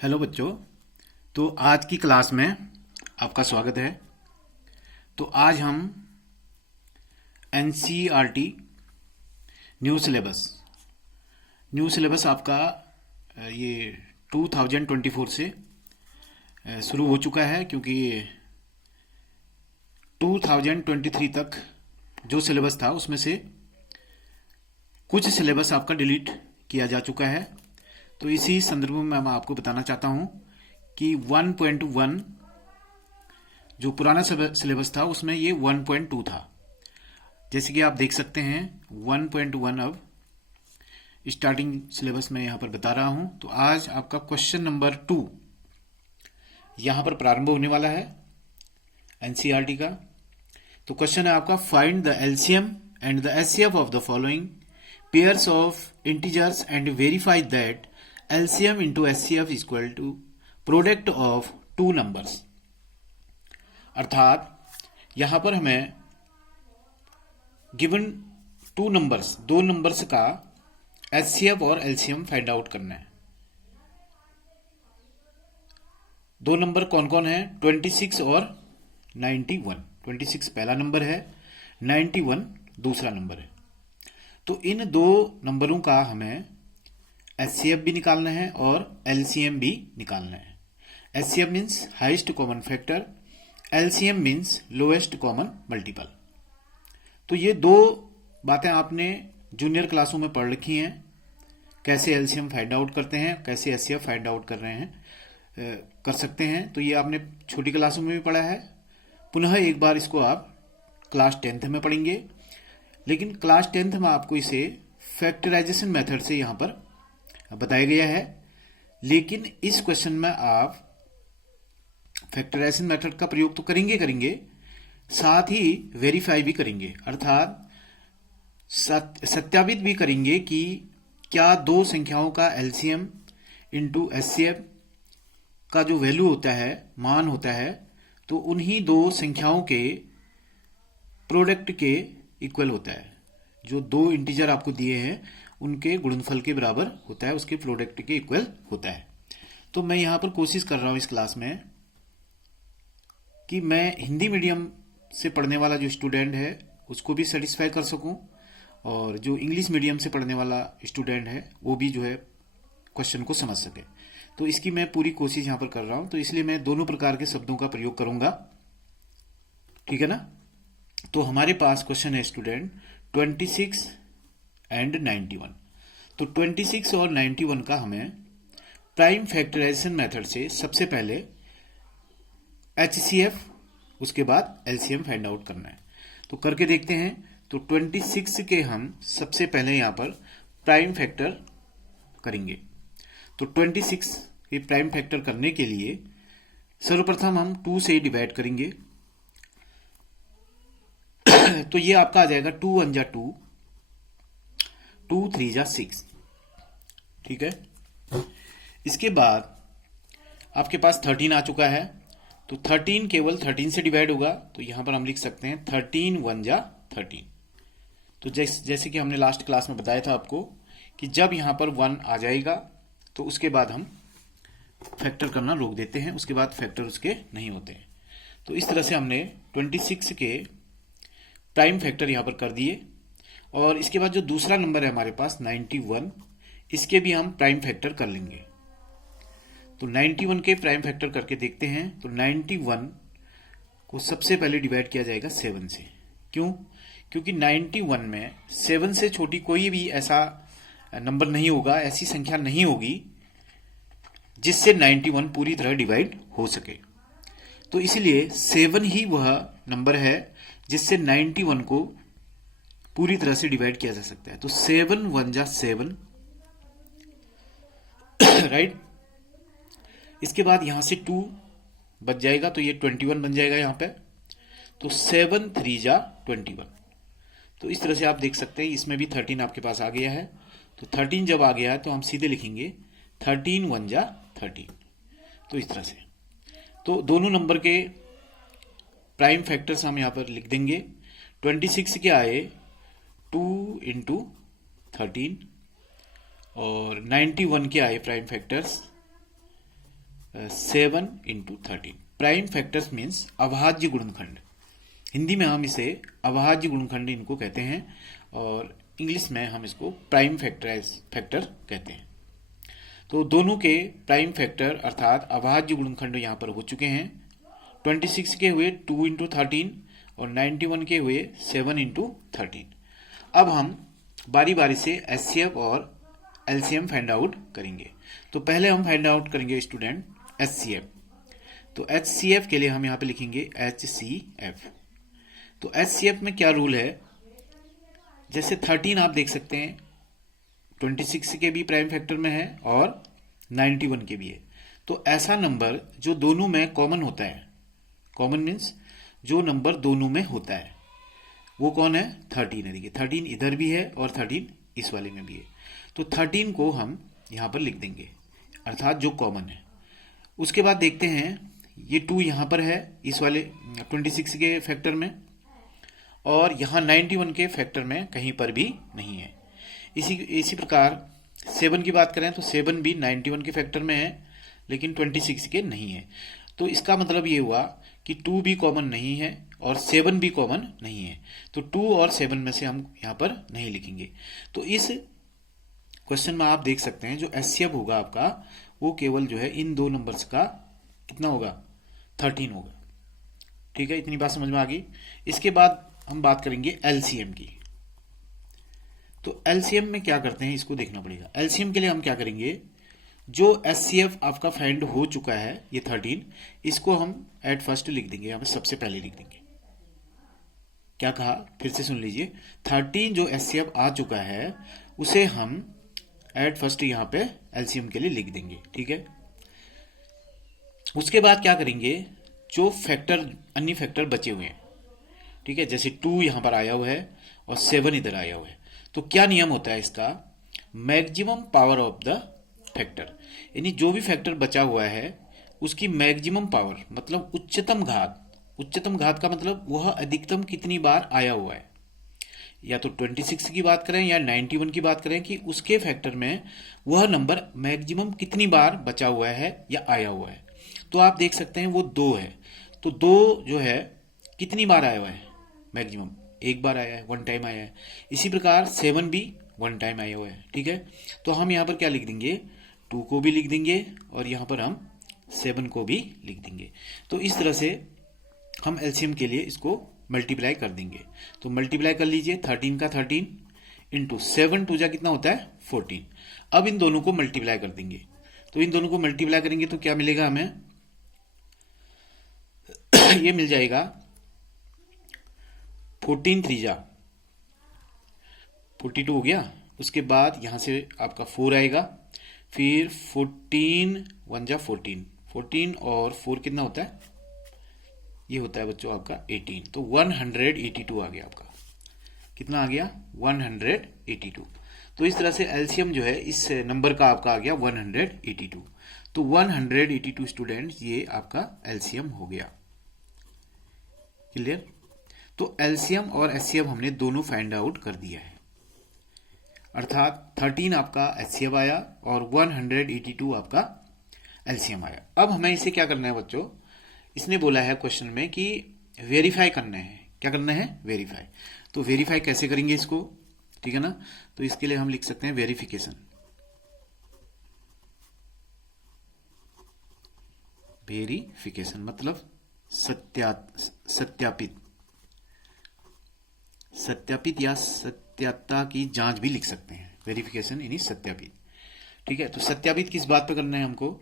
Hello बच्चों। तो आज की क्लास में आपका स्वागत है। तो आज हम एनसीईआरटी न्यू सिलेबस आपका ये 2024 से शुरू हो चुका है, क्योंकि 2023 तक जो सिलेबस था उसमें से कुछ सिलेबस आपका डिलीट किया जा चुका है। तो इसी संदर्भ में मैं आपको बताना चाहता हूं कि 1.1 जो पुराना सिलेबस था उसमें ये 1.2 था। जैसे कि आप देख सकते हैं 1.1 अब स्टार्टिंग सिलेबस में यहाँ पर बता रहा हूँ। तो आज आपका क्वेश्चन नंबर 2 यहाँ पर प्रारंभ होने वाला है एनसीईआरटी का। तो क्वेश्चन है आपका, find the LCM and the HCF of the following pairs of integers and verify that LCM into HCF is equal to product of two numbers. अर्थात यहां पर हमें गिवन दो नंबर्स का एचसीएफ और एलसीएम फाइंड आउट करना है। दो नंबर कौन कौन है? 26 और 91। 26 पहला नंबर है, 91 दूसरा नंबर है। तो इन दो नंबरों का हमें एचसीएफ भी निकालना है और एलसीएम भी निकालना है। HCF means highest common factor, LCM means lowest common multiple. तो ये दो बातें आपने जूनियर क्लासों में पढ़ रखी हैं, कैसे एलसीएम फाइंड आउट करते हैं, कैसे एचसीएफ फाइंड आउट कर रहे हैं कर सकते हैं। तो ये आपने छोटी क्लासों में भी पढ़ा है। पुनः एक बार इसको आप क्लास 10th में पढ़ेंगे, लेकिन क्लास 10th में आपको इसे फैक्टराइजेशन मेथड से यहाँ पर बताया गया है। लेकिन इस क्वेश्चन में आप फैक्टराइजेशन मेथड का प्रयोग तो करेंगे, साथ ही वेरीफाई भी करेंगे, अर्थात सत्यापित भी करेंगे कि क्या दो संख्याओं का एलसीएम इंटू एचसीएफ का जो वैल्यू होता है, मान होता है, तो उन्हीं दो संख्याओं के प्रोडक्ट के इक्वल होता है। जो दो इंटीजर आपको दिए हैं उनके गुणनफल के बराबर होता है, उसके प्रोडक्ट के इक्वल होता है। तो मैं यहां पर कोशिश कर रहा हूं इस क्लास में कि मैं हिंदी मीडियम से पढ़ने वाला जो स्टूडेंट है उसको भी सेटिस्फाई कर सकूं, और जो इंग्लिश मीडियम से पढ़ने वाला स्टूडेंट है वो भी जो है क्वेश्चन को समझ सके। तो इसकी मैं पूरी कोशिश यहां पर कर रहा हूं। तो इसलिए मैं दोनों प्रकार के शब्दों का प्रयोग करूंगा, ठीक है ना। तो हमारे पास क्वेश्चन है स्टूडेंट 26 एंड 91। तो 26 और 91 का हमें प्राइम फैक्टराइजेशन मेथड से सबसे पहले एचसीएफ उसके बाद एलसीएम फाइंड आउट करना है। तो करके देखते हैं। तो 26 के हम सबसे पहले यहां पर प्राइम फैक्टर करेंगे। तो 26 के प्राइम फैक्टर करने के लिए सर्वप्रथम हम 2 से डिवाइड करेंगे। तो ये आपका आ जाएगा 2 1 जा 2, 2 3 जा 6, ठीक है। इसके बाद आपके पास 13 आ चुका है। तो 13 केवल 13 से डिवाइड होगा। तो यहां पर हम लिख सकते हैं 13 1 जा 13। तो जैसे कि हमने लास्ट क्लास में बताया था आपको कि जब यहां पर 1 आ जाएगा तो उसके बाद हम फैक्टर करना रोक देते हैं, उसके बाद फैक्टर उसके नहीं होते हैं। तो इस तरह से हमने 26 के प्राइम फैक्टर यहां पर कर दिए। और इसके बाद जो दूसरा नंबर है हमारे पास 91, इसके भी हम प्राइम फैक्टर कर लेंगे। तो 91 के प्राइम फैक्टर करके देखते हैं। तो 91 को सबसे पहले डिवाइड किया जाएगा 7 से। क्यों? क्योंकि 91 में 7 से छोटी कोई भी ऐसा नंबर नहीं होगा, ऐसी संख्या नहीं होगी जिससे 91 पूरी तरह डिवाइड हो सके। तो इसलिए 7 ही वह नंबर है जिससे 91 को पूरी तरह से डिवाइड किया जा सकता है। तो 7 1 जा 7, राइट। इसके बाद यहां से 2 बच जाएगा, तो ये 21 बन जाएगा यहां पे। तो 7 3 जा 21। तो इस तरह से आप देख सकते हैं इसमें भी 13 आपके पास आ गया है। तो 13 जब आ गया है तो हम सीधे लिखेंगे 13 1 जा 13। तो इस तरह से तो दोनों नंबर के प्राइम फैक्टर्स हम यहां पर लिख देंगे। 26 के आए 2 इंटू 13 और 91 के आए prime factors 7 into 13। Prime factors means अभाज्य गुणनखंड। हिंदी में हम इसे अभाज्य गुणनखंड इनको कहते हैं और इंग्लिश में हम इसको प्राइम फैक्टर कहते हैं। तो दोनों के प्राइम फैक्टर अर्थात अभाज्य गुणनखंड यहां पर हो चुके हैं। 26 के हुए 2 इंटू 13 और 91 के हुए 7 इंटू 13। अब हम बारी बारी से एचसीएफ और एलसीएम फाइंड आउट करेंगे। तो पहले हम फाइंड आउट करेंगे स्टूडेंट एचसीएफ। तो एचसीएफ के लिए हम यहां पे लिखेंगे एचसीएफ। तो एचसीएफ में क्या रूल है, जैसे 13 आप देख सकते हैं 26 के भी प्राइम फैक्टर में है और 91 के भी है। तो ऐसा नंबर जो दोनों में कॉमन होता है, कॉमन मीन्स जो नंबर दोनों में होता है, वो कौन है? 13 है। देखिए 13 इधर भी है और 13 इस वाले में भी है। तो 13 को हम यहां पर लिख देंगे अर्थात जो कॉमन है। उसके बाद देखते हैं ये 2 यहां पर है इस वाले 26 के फैक्टर में और यहां 91 के फैक्टर में कहीं पर भी नहीं है। इसी प्रकार 7 की बात करें तो 7 भी 91 के फैक्टर में है लेकिन 26 के नहीं है। तो इसका मतलब ये हुआ कि 2 भी कॉमन नहीं है और 7 भी कॉमन नहीं है। तो 2 और 7 में से हम यहां पर नहीं लिखेंगे। तो इस क्वेश्चन में आप देख सकते हैं जो एचसीएफ होगा आपका वो केवल जो है इन दो नंबर्स का कितना होगा? 13 होगा। ठीक है, इतनी बात समझ में आ गई। इसके बाद हम बात करेंगे एलसीएम की। तो एलसीएम में क्या करते हैं इसको देखना पड़ेगा। एलसीएम के लिए हम क्या करेंगे, जो एचसीएफ आपका फाइंड हो चुका है ये 13, इसको हम एट फर्स्ट लिख देंगे, यहां पे सबसे पहले लिख देंगे। क्या कहा, फिर से सुन लीजिए। 13 जो एचसीएफ आ चुका है उसे हम एट फर्स्ट यहां पे एलसीएम के लिए लिख देंगे। ठीक है, उसके बाद क्या करेंगे, जो फैक्टर अन्य फैक्टर बचे हुए हैं, ठीक है, जैसे 2 यहां पर आया हुआ है और 7 इधर आया हुआ है, तो क्या नियम होता है इसका? Maximum power of the factor, यानी जो भी फैक्टर बचा हुआ है उसकी मैक्सिमम पावर मतलब उच्चतम घात। उच्चतम घात का मतलब वह अधिकतम कितनी बार आया हुआ है, या तो 26 की बात करें या 91 की बात करें कि उसके फैक्टर में वह नंबर मैक्सिमम कितनी बार बचा हुआ है या आया हुआ है। तो आप देख सकते हैं वो 2 है। तो 2 जो है कितनी बार आया हुआ है? मैक्सिमम 1 बार आया है, 1 टाइम आया है। इसी प्रकार 7 भी 1 टाइम आया हुआ है। ठीक है, तो हम यहां पर क्या लिख देंगे, 2 को भी लिख देंगे और यहां पर हम 7 को भी लिख देंगे। तो इस तरह से हम एलसीएम के लिए इसको मल्टीप्लाई कर देंगे। तो मल्टीप्लाई कर लीजिए 13 का 13 इंटू 7 टू जा कितना होता है? 14। अब इन दोनों को मल्टीप्लाई कर देंगे। तो इन दोनों को मल्टीप्लाई करेंगे तो क्या मिलेगा हमें? ये मिल जाएगा 14 3 जा 42 हो गया। उसके बाद यहां से आपका 4 आएगा, फिर 14 1 जा 14, 14 और 4 कितना होता है? ये होता है बच्चों आपका 18। तो 182 आ गया आपका। कितना आ गया? 182। तो इस तरह से एलसीएम जो है इस नंबर का आपका आ गया 182। तो 182 स्टूडेंट्स ये आपका एलसीएम हो गया। क्लियर? तो एलसीएम और एचसीएफ हमने दोनों फाइंड आउट कर दिया है, अर्थात 13 आपका एचसीएफ आया और 182 आपका एलसीएम आया। अब हमें इसे क्या करना है बच्चों, इसने बोला है क्वेश्चन में कि वेरीफाई करना है। क्या करना है? वेरीफाई। तो वेरीफाई कैसे करेंगे इसको, ठीक है ना? तो इसके लिए हम लिख सकते हैं वेरिफिकेशन। वेरिफिकेशन मतलब सत्यापित, सत्यापित या सत्यता की जांच भी लिख सकते हैं। वेरिफिकेशन यानी सत्यापित। ठीक है, तो सत्यापित किस बात पे करना है हमको?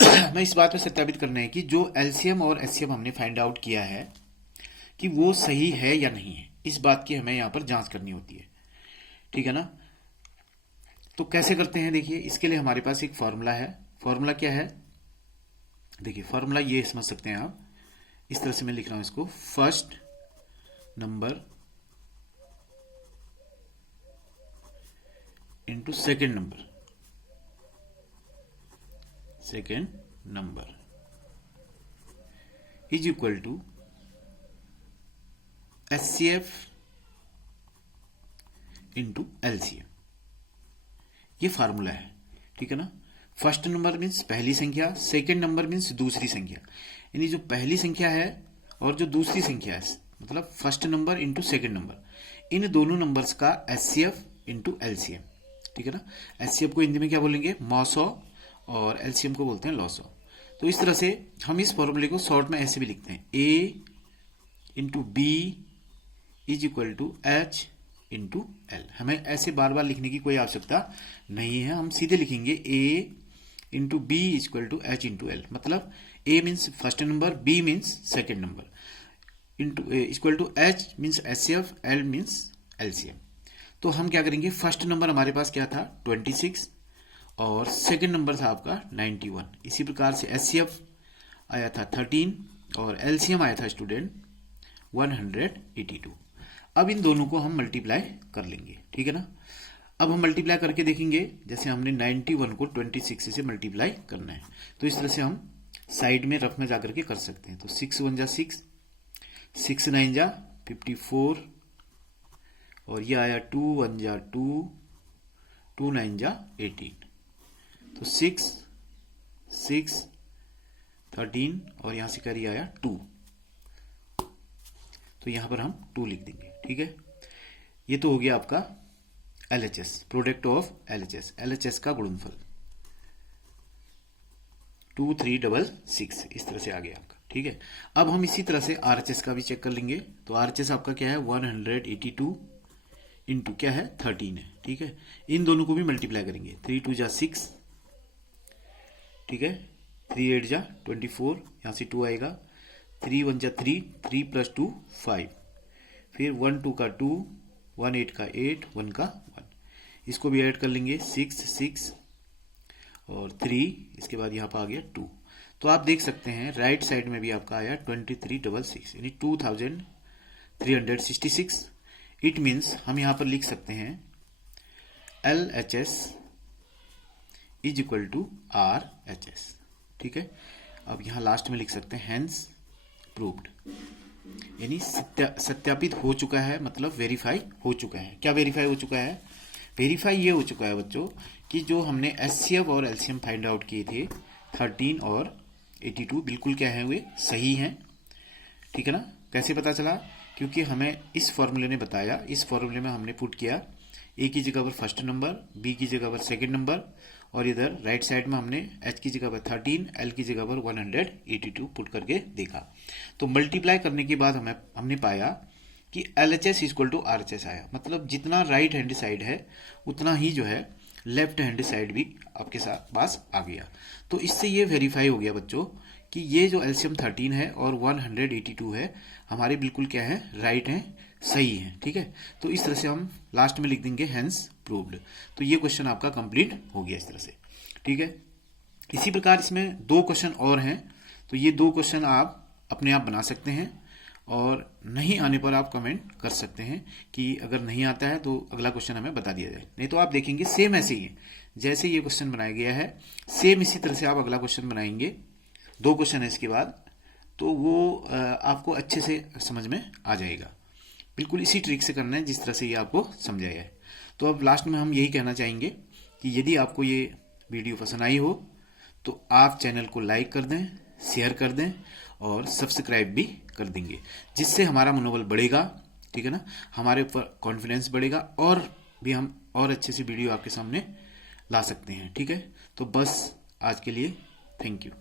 हमें इस बात पे सत्यापित करना है कि जो एलसीएम और एचसीएफ हमने फाइंड आउट किया है कि वो सही है या नहीं है, इस बात की हमें यहां पर जांच करनी होती है। ठीक है ना? तो कैसे करते हैं, देखिए इसके लिए हमारे पास एक फॉर्मूला है। फॉर्मूला क्या है? देखिए फॉर्मूला ये समझ सकते हैं आप, इस तरह से मैं लिख रहा हूं इसको, first number into second number, second number is equal to HCF into LCM. ये फार्मूला है, ठीक है ना? फर्स्ट नंबर मीन्स पहली संख्या, सेकंड नंबर मीन्स दूसरी संख्या। यानी जो पहली संख्या है और जो दूसरी संख्या है, मतलब first number into second number, इन दोनों नंबर्स का एचसीएफ इंटू एलसीएम, ठीक है ना। एचसीएफ को हिंदी में क्या बोलेंगे, मॉसो, और एलसीएम को बोलते हैं लॉसो। तो इस तरह से हम इस फॉर्मूले को शॉर्ट में ऐसे भी लिखते हैं, A into B is equal to H into L. हमें ऐसे बार बार लिखने की कोई आवश्यकता नहीं है, हम सीधे लिखेंगे A into B is equal to H into L. मतलब A means first number, B means second number, into equal to H means HCF, L means LCM. तो हम क्या करेंगे, फर्स्ट नंबर हमारे पास क्या था 26 और सेकंड नंबर था आपका 91। इसी प्रकार से एचसीएफ आया था 13 और एलसीएम आया था स्टूडेंट 182। अब इन दोनों को हम मल्टीप्लाई कर लेंगे, ठीक है ना। अब हम मल्टीप्लाई करके देखेंगे, जैसे हमने 91 को 26 से मल्टीप्लाई करना है, तो इस तरह से हम साइड में रफ में जाकर के कर सकते हैं। तो 6 1 जा 6, 6 9 जा 54, और ये आया 2 1 जा 2, 2 9 जा 18। तो 6 6 13 और यहां से करी आया 2, तो यहां पर हम 2 लिख देंगे, ठीक है। ये तो हो गया आपका LHS, product of LHS, LHS का गुणनफल 2366, इस तरह से आ गया आपका, ठीक है। अब हम इसी तरह से RHS का भी चेक कर लेंगे। तो RHS आपका क्या है 182 इंटू क्या है 13 है, ठीक है। इन दोनों को भी मल्टीप्लाई करेंगे, 3 2 जा 6, ठीक है, 3 8 जा 24, यहां से 2 आएगा, 3 1 जा 3, 3 प्लस 2 5, फिर 1 2 का 2, 1 8 का 8, 1 का 1, इसको भी ऐड कर लेंगे 6 6 और 3, इसके बाद यहाँ पर आ गया 2। तो आप देख सकते हैं राइट साइड में भी आपका आया 2366 यानी 2366। इट मीन्स हम यहाँ पर लिख सकते हैं LHS is equal to RHS, ठीक है। अब यहाँ लास्ट में लिख सकते हैं हेंस प्रूव्ड, यानी सत्यापित हो चुका है, मतलब वेरीफाई हो चुका है। क्या वेरीफाई हो चुका है, वेरीफाई ये हो चुका है बच्चों कि जो हमने एचसीएफ और एलसीएम फाइंड आउट किए थे 13 और 82 बिल्कुल क्या है, वे सही हैं, ठीक है ना। कैसे पता चला, क्योंकि हमें इस फॉर्मूले ने बताया, इस फॉर्मूले में हमने पुट किया ए की जगह पर फर्स्ट नंबर, बी की जगह पर सेकेंड नंबर, और इधर राइट साइड में हमने एच की जगह पर 13, एल की जगह पर 182 पुट करके देखा। तो मल्टीप्लाई करने के बाद हमने पाया कि LHS इक्वल टू RHS आया। मतलब जितना राइट हैंड साइड है उतना ही जो है लेफ्ट हैंड साइड भी आपके साथ पास आ गया। तो इससे ये वेरीफाई हो गया बच्चों कि ये जो एलसीएम 13 है और 182 है हमारे बिल्कुल क्या है, राइट है, सही है, ठीक है। तो इस तरह से हम लास्ट में लिख देंगे हेंस प्रूव्ड। तो ये क्वेश्चन आपका कंप्लीट हो गया इस तरह से, ठीक है। इसी प्रकार इसमें 2 क्वेश्चन और हैं, तो ये 2 क्वेश्चन आप अपने आप बना सकते हैं, और नहीं आने पर आप कमेंट कर सकते हैं कि अगर नहीं आता है तो अगला क्वेश्चन हमें बता दिया जाए। नहीं तो आप देखेंगे सेम ऐसे ही है, जैसे ये क्वेश्चन बनाया गया है सेम इसी तरह से आप अगला क्वेश्चन बनाएंगे। 2 क्वेश्चन है इसके बाद, तो वो आपको अच्छे से समझ में आ जाएगा। बिल्कुल इसी ट्रिक से करना है जिस तरह से ये आपको समझाया है। तो अब लास्ट में हम यही कहना चाहेंगे कि यदि आपको ये वीडियो पसंद आई हो तो आप चैनल को लाइक कर दें, शेयर कर दें और सब्सक्राइब भी कर देंगे, जिससे हमारा मनोबल बढ़ेगा, ठीक है ना, हमारे ऊपर कॉन्फिडेंस बढ़ेगा, और भी हम और अच्छे से वीडियो आपके सामने ला सकते हैं, ठीक है। तो बस आज के लिए थैंक यू।